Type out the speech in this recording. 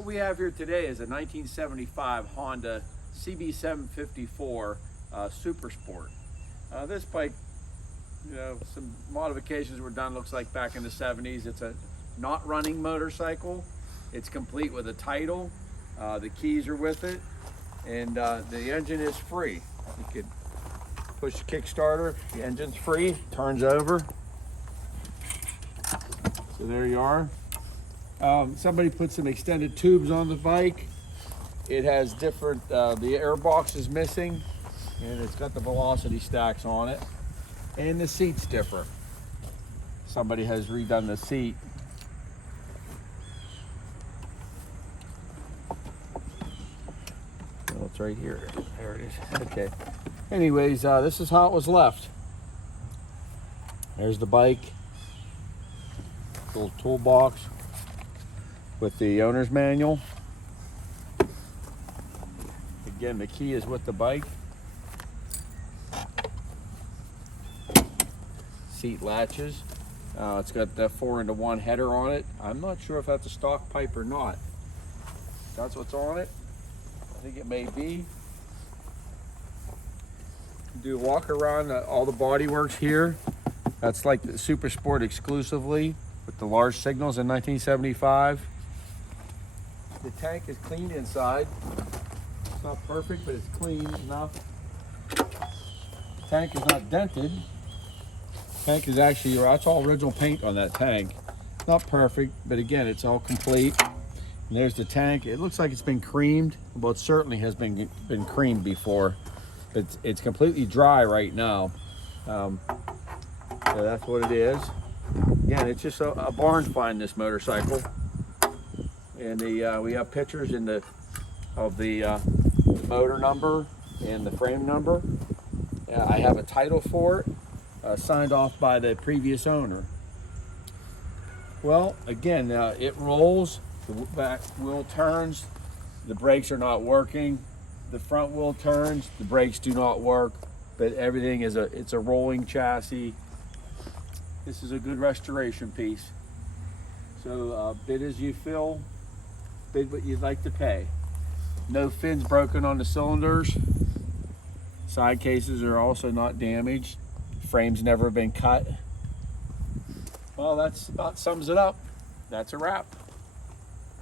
What we have here today is a 1975 Honda CB750F Super Sport. This bike, some modifications were done, looks like back in the 70s. It's a not running motorcycle. It's complete with a title. The keys are with it, and the engine is free. You could push the Kickstarter, the engine's free, turns over. So there you are. Somebody put some extended tubes on the bike. It has different, the air box is missing, and it's got the velocity stacks on it. And the seat's different. Somebody has redone the seat. Well, it's right here. There it is. Okay. Anyways, this is how it was left. There's the bike. Little toolbox with the owner's manual. Again, the key is with the bike. Seat latches. It's got the 4-into-1 header on it. I'm not sure if that's a stock pipe or not. That's what's on it. I think it may be. Do a walk around all the body works here. That's like the Super Sport exclusively with the large signals in 1975. The tank is clean inside. It's not perfect, but it's clean enough. The tank is not dented. The tank is actually, that's all original paint on that tank. Not perfect, but again, it's all complete. And there's the tank. It looks like it's been creamed. Well, it certainly has been creamed before. But it's completely dry right now. So that's what it is. Again, it's just a barn find, this motorcycle. And we have pictures of the motor number and the frame number. I have a title for it, signed off by the previous owner. Well, again, it rolls. The back wheel turns. The brakes are not working. The front wheel turns. The brakes do not work. But everything is it's a rolling chassis. This is a good restoration piece. So bid as you feel. Bid what you'd like to pay. No fins broken on the cylinders. Side cases are also not damaged. Frame's never been cut. Well, that's about sums it up. That's a wrap.